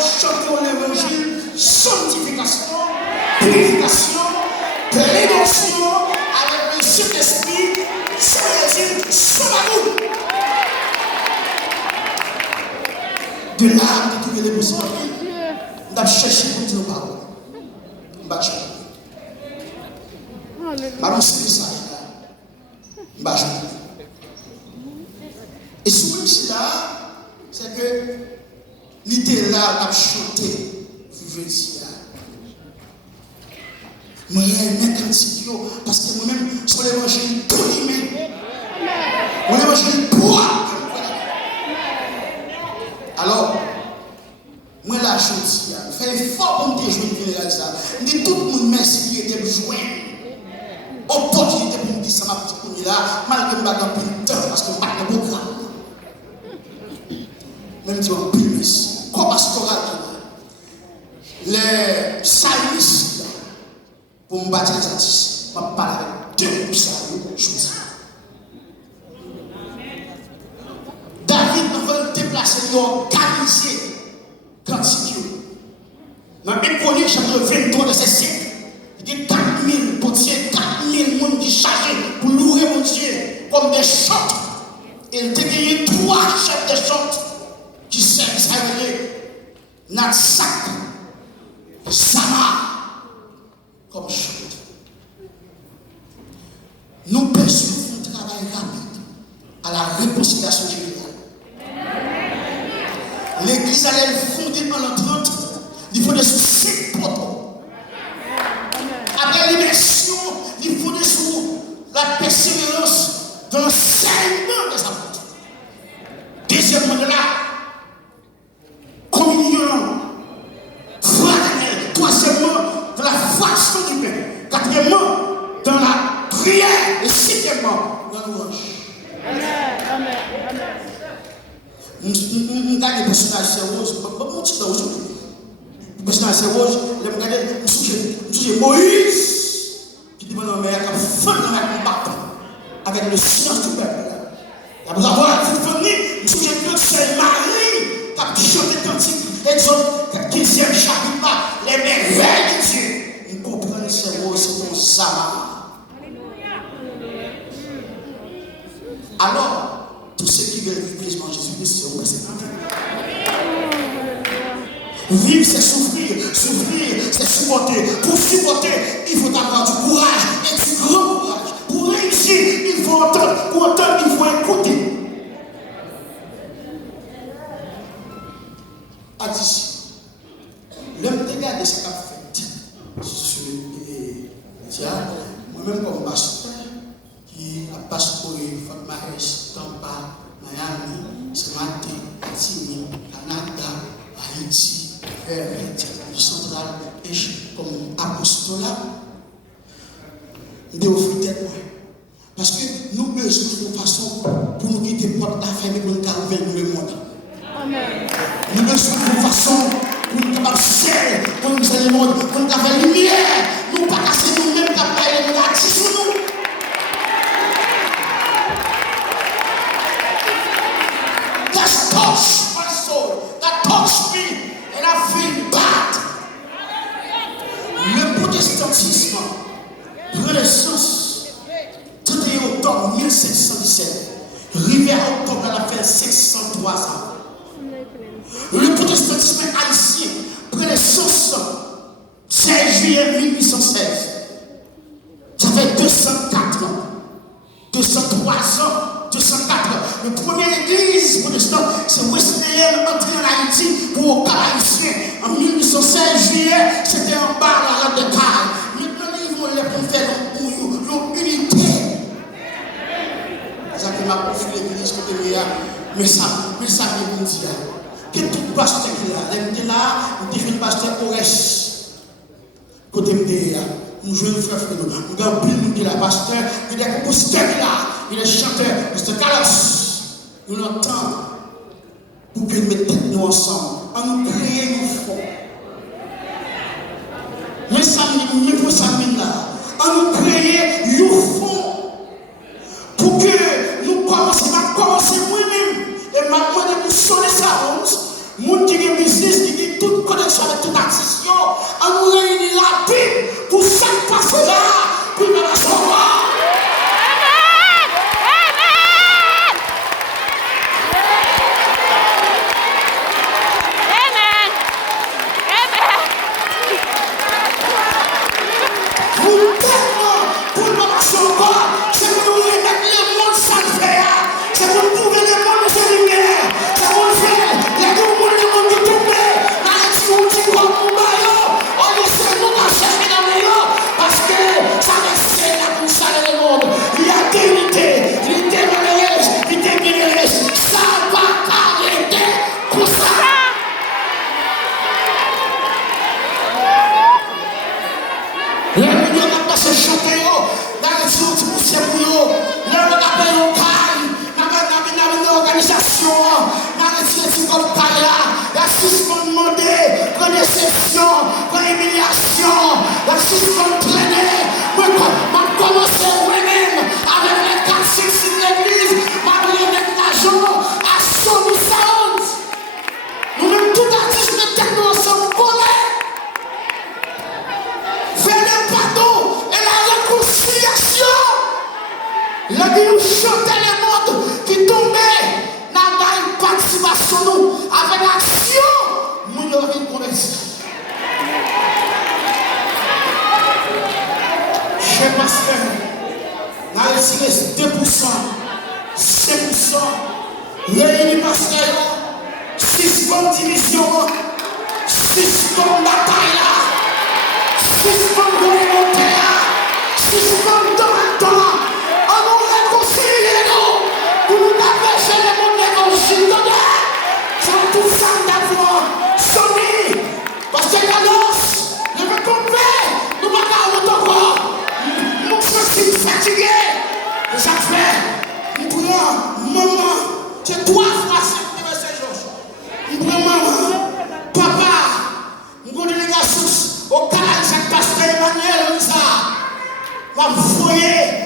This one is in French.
chanter l'évangile, sanctification, purification, prédiction, avec le Saint-Esprit, sans résine, sans amour. De là, de trouver les possibilités, on va chercher pour dire nos paroles. On va chercher. Maman, c'est ça. On va chercher. Et ce même là, c'est que l'idée là, a chanté, vivre ici là. Moi, j'aime cantique parce que moi-même, sur l'évangile, tout l'humain. Mon évangile pour. Alors, moi la chose, je fais effort pour me déjouer de ça. Je dis tout le monde merci qui était besoin. Opportunité pour me dire ça, ma petite commune là, malgré que je n'ai pas de temps parce que je n'ai pas de programme. Même si on prie merci. Comme pastoral, les salmistes, pour me battre les artistes, je vais parler avec deux pour ça, je dis. David ne veut déplacer, organiser quantité. Dans 1 Chronique, chapitre 23, verset 5, il y a 4000 potiers, 4000 personnes qui chargent pour louer mon Dieu comme des chantres. Il y a 3 chefs de chantres qui servent à Natsak, Sama, comme chantre. Nous percevons un travail rapide à la réconciliation générale. L'église allait fonder en 30, il faut des 5 poteaux. Après l'immersion, il faut des sous la persévérance dans l'enseignement des apôtres. Deuxièmement de là, communion, fraternelle. Troisièmement, dans la fraction du pain. Quatrièmement, dans la prière. Et cinquièmement, dans louange. Amen. Je regarde les personnages, c'est rose. Mon petit aujourd'hui. Les personnages, c'est rose. Je regarde Moïse, qui dit non, mais il y a qu'à faire dans la combat avec le silence du peuple. Après avoir fini, je me souviens que c'est Marie qui a chanté cantique. Exode 15e chapitre, les merveilles de Dieu. Ils comprennent ces mots, c'est ton sama. Alors, tous ceux qui veulent vivre pleinement Jésus-Christ seront persécutés. Vivre, c'est souffrir. Souffrir, c'est supporter. Pour supporter, il faut avoir du courage et du grand courage. Pour réussir, il faut entendre. Pour entendre, il faut écouter. Addition. L'homme de garde ce qu'a fait sur le diable, moi-même comme pasteur, qui a pastoré Fatmaès, Tampa, Miami, Samati, Tini, Canada, Haïti, vers le central, et comme apostolat, de offrir tête moi. Parce que nous besoin de façon pour nous quitter porte d'affaires et pour nous ouvrir le monde. Amen. Nous besoin de façon pour nous capables de faire, pour nous aller le monde, pour nous faire lumière. Nous pas casser nous-mêmes capables de nous sur nous. That touch my soul, that touch me, and I feel bad. Le protestantisme prend naissance 31 octobre 1717. Rivière octobre, elle a fait 503 ans. Le protestantisme haïtien prend naissance 16 juillet 1816. Ça fait 204 ans. 203 ans, 204 ans. Le premier église protestante, c'est Wesleyan entré en Haïti pour le haïtien. En 1816 juillet, c'était en bas à la de Caille. Maintenant, ils vont les faire l'unité. C'est ça que m'a confié l'église côté Méa. Mais ça veut dire que tout pasteur qui est là, il est là, il dit pasteur au reste. Côté Méa. Nous jouons le frère Fredo. Nous avons plus de la pasteur, il est compositeur là, il est chanteur, Mr. Carlos. Nous l'entendons pour que nous mettions nous ensemble. On nous crée nous fort. Mais ça, nous pour ça là. On nous crée nous fort. Pour que nous commencions à commencer nous-mêmes. Et maintenant, nous sonner ça, nous qui ont business, qui toute connexion avec toute artiste, on nous réunit la Bible pour chaque passer là, pour nous la savoir. Au cas où Pasteur Emmanuel, ça, va me foyer.